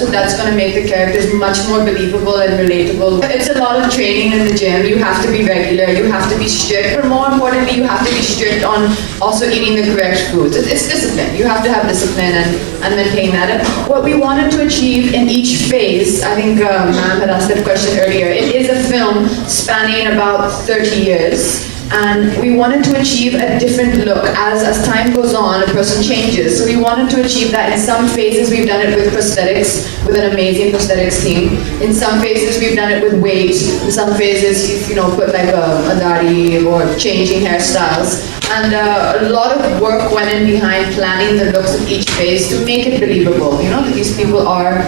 also that's going to make the characters much more believable and relatable. It's a lot of training in the gym. You have to be regular, you have to be strict, but more importantly, you have to be strict on also eating the correct foods. It's discipline. You have to have discipline and maintain that. And what we wanted to achieve in each phase, I think ma'am had asked that question earlier, it is a film spanning about 30 years. And we wanted to achieve a different look. As time goes on, a person changes. So we wanted to achieve that. In some phases, we've done it with prosthetics, with an amazing prosthetics team. In some phases, we've done it with weight. In some phases, you've put like a dari or changing hairstyles. And a lot of work went in behind planning the looks of each phase to make it believable. That these people are,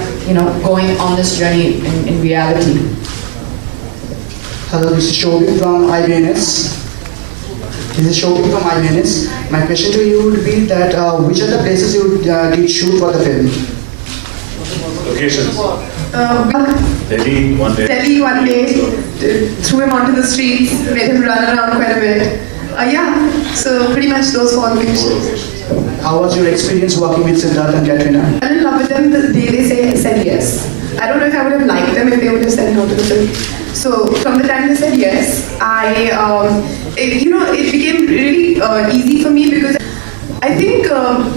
going on this journey in reality. Hello, this is Shobhi from IBNS. My question to you would be that which are the places you did shoot for the film? Locations. Delhi one day. Delhi one day, threw him onto the streets, made him run around quite a bit. So pretty much those 4 locations. How was your experience working with Siddharth and Katrina? I fell in love with them the day they said yes. I don't know if I would have liked them if they would have said no to the film. So from the time they said yes, it became really easy for me because I think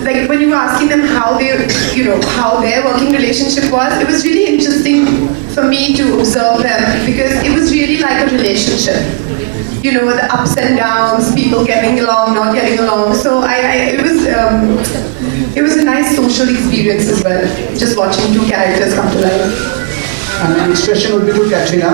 like when you were asking them how their working relationship was, it was really interesting for me to observe them because it was really like a relationship. The ups and downs, people getting along, not getting along. So it was a nice social experience as well, just watching 2 characters come to life. And my next question would be to Katrina.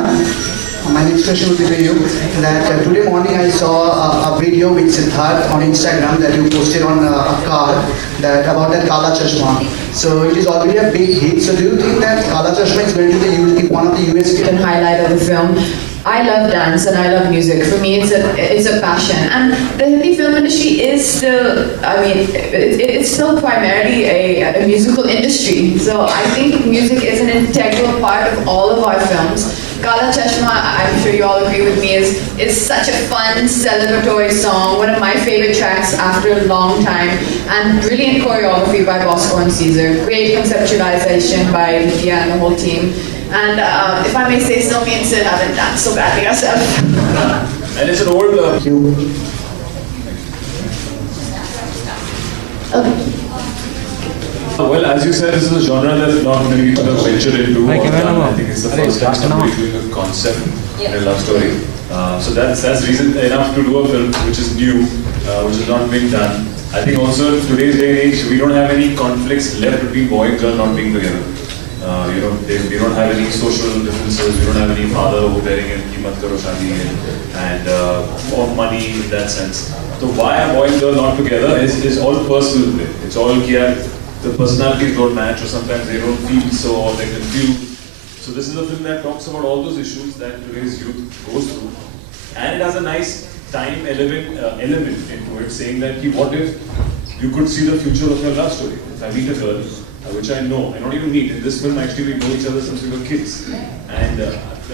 My next question would be to you. That today morning I saw a video with Siddharth on Instagram that you posted on a car about that Kala Chashma. So it is already a big hit. So do you think that Kala Chashma is going to be one of the USP and highlight of the film? I love dance and I love music. For me, it's a passion. And the Hindi film industry is still, it's still primarily a musical industry. So I think music is an integral part of all of our films. Kala Chashma, I'm sure you all agree with me, is such a fun, celebratory song. One of my favorite tracks after a long time. And brilliant choreography by Bosco and Caesar. Great conceptualization by Lydia and the whole team. And if I may say so, me and Sid haven't danced so badly ourselves. And it's an old... Well, as you said, this is a genre that not many people have ventured into. I think it's the first time somebody doing a concept in a love story. So that's reason enough to do a film which is new, which has not been done. I think also in today's day and age, we don't have any conflicts left between boy and girl not being together. We don't have any social differences. We don't have any father who bearing in kimat karo shadi or money in that sense. So why are boy and girl not together is all personal. It's all the personalities don't match, or sometimes they don't feel so, or they're confused. So this is a film that talks about all those issues that today's youth goes through, and it has a nice time element into it, saying that what if you could see the future of your love story? If I meet a girl, which I know, I don't even meet. In this film, actually, we know each other since we were kids. And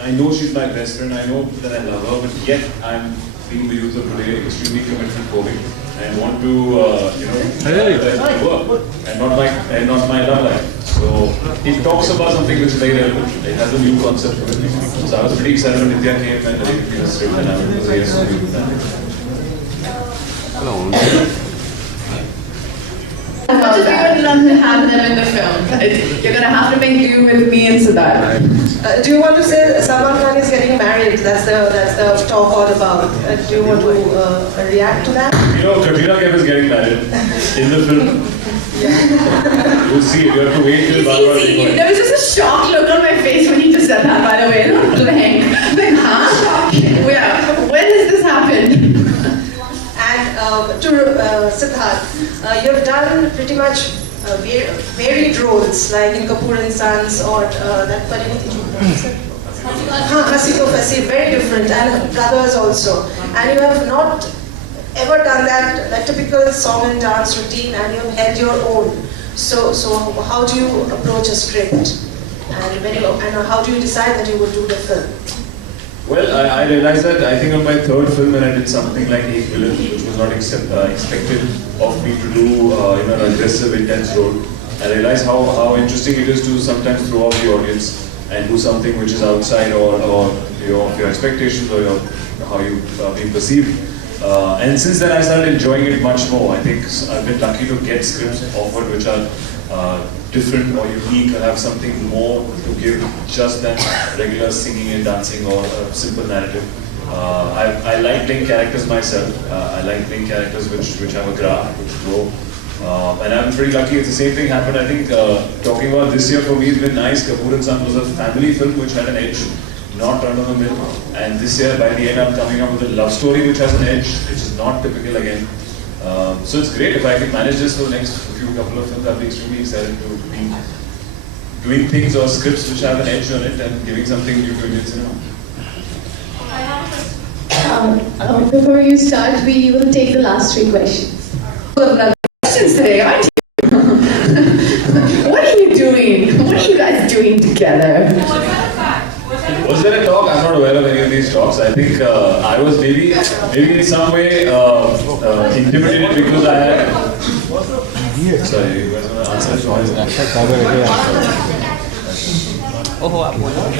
I know she's my best friend, I know that I love her, but yet I'm being the youth of today extremely commitment phobic and want to, work and not my love life. So it talks about something which is very relevant. It has a new concept to it. So I was pretty excited when Nitya came and gave me the script, and I was very happy with that. As much as we would love to have them in the film, you're going to have to make do with me and Siddharth. Do you want to say Salman Khan is getting married? That's the talk all about. Do you want to react to that? Katrina Kaif is getting married in the film. Yeah. You'll see it. You have to wait till Barbara. There was just a shocked look on my face when he just said that, by the way. Blank. Like, huh? When has this happened? And to Siddharth, you've done pretty much varied roles, like in Kapoor and Sons or that Hasiko Fasi, very different, and Brothers also. And you have not ever done that typical song and dance routine, and you have held your own. So how do you approach a script? And how do you decide that you would do the film? Well, I realized that I think on my third film when I did something like Ek Villain, which was not expected of me to do an aggressive, intense role. I realize how interesting it is to sometimes throw off the audience and do something which is outside or your expectations or how you are being perceived. And since then I started enjoying it much more. I think I've been lucky to get scripts offered which are different or unique, or have something more to give just than regular singing and dancing or a simple narrative. I like playing characters myself. I like playing characters which have a graph, which grow. And I'm pretty lucky. It's the same thing happened. I think talking about this year for me has been nice. Kapoor and Son was a family film which had an edge, not run of the mill. And this year, by the end, I'm coming up with a love story which has an edge, which is not typical again. So it's great if I can manage this for the next couple of films. I'll be extremely excited to be doing things or scripts which have an edge on it and giving something new to Indian cinema. Before you start, we will take the last 3 questions. Questions today, aren't you? What are you doing? What are you guys doing together? Was there a talk? I'm not aware of any of these talks. I think I was maybe in some way intimidated because I had. Sorry, you guys want to answer?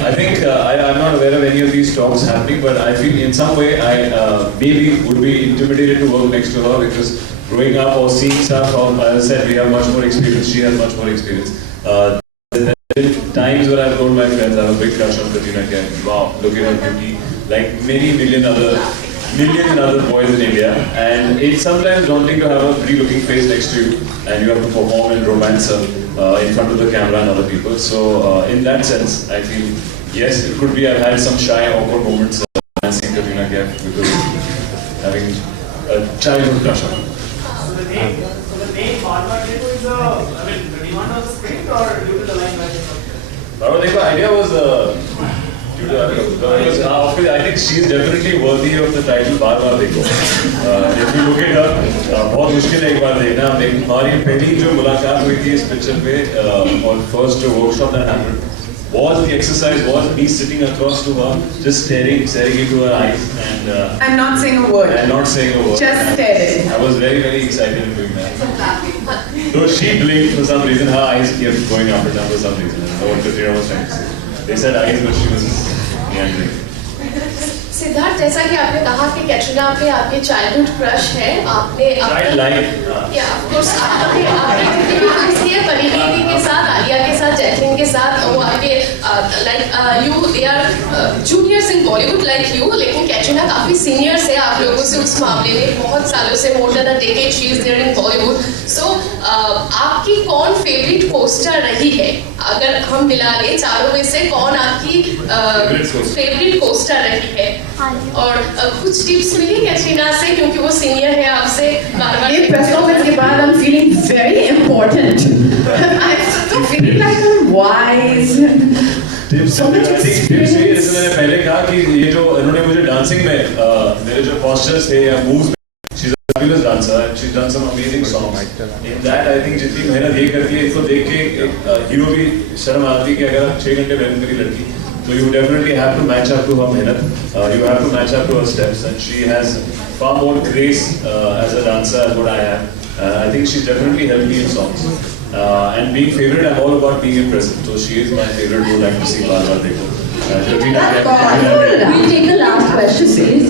I think I'm not aware of any of these talks happening, but I feel in some way I maybe would be intimidated to work next to her because growing up or seeing stuff, or as I said, we have much more experience. She has much more experience. There have been times where I've told my friends I have a big crush on Katrina Kaif. Wow, look at her beauty, like many million other boys in India. And it's sometimes daunting to have a pretty looking face next to you, and you have to perform and romance her in front of the camera and other people. So in that sense, I feel yes, it could be I've had some shy, awkward moments romancing Katrina Kaif because having a childhood crush on her. So the name Barbar Dekho is the demand of the script or due to the line by Barbar Dekho idea was due to I think she's definitely worthy of the title Barbar Dekho. If you look at her, बहुत मुश्किल है एक बार देखना. हमारी पहली जो मुलाकात हुई थी इस पिक्चर पे और first जो workshop that happened was the exercise was me sitting across to her, just staring into her eyes I'm not saying a word. and not saying a word. Just staring. I was very excited in doing that. Though she blinked for some reason, her eyes kept going up and down for some reason. I don't know what Katrina was trying to say. They said eyes, but she was meandering. Siddharth, जैसा कि आपने कहा कि कैटरीना पे आपके childhood crush है, आपने या ऑफ कोर्स आपने जितनी भी फिल्म्स की है, परी दीदी के साथ, आलिया के साथ, जैकलिन के साथ, वो आपके like you they are juniors in Bollywood like you, लेकिन कैटरीना काफी सीनियर्स है आप लोगों से उस मामले में, बहुत सालों से, more than a decade she is there in Bollywood. So आपकी कौन फेवरेट कोस्टर रही है? अगर हम मिला लें चारों में से कौन आपकी फेवरेट कोस्टर रही है? और कुछ टिप्स मिली कैटरीना से क्योंकि वो सीनियर है आपसे. ये प्रेस कॉन्फ्रेंस के बाद I'm feeling very important. I'm feeling like I'm wise. Tips ये जैसे मैंने पहले कहा कि ये जो इन्होंने मुझे डांसिंग में मेरे जो पोस्चर्स थे या moves, she's a fabulous dancer and she's done some amazing songs. In that I think जितनी मेहनत ये करती है, इसको देख के एक हीरो भी शर्म आती है कि अगर 6 घंटे मेहनत करी लड़की, so you definitely have to match up to her mehnat. You have to match up to her steps, and she has far more grace as a dancer as what I have. I think she's definitely helped me in songs. And being favorite, I'm all about being in present. So she is my favorite. Would like to see Barbar Dekho. We'll take the last question, please.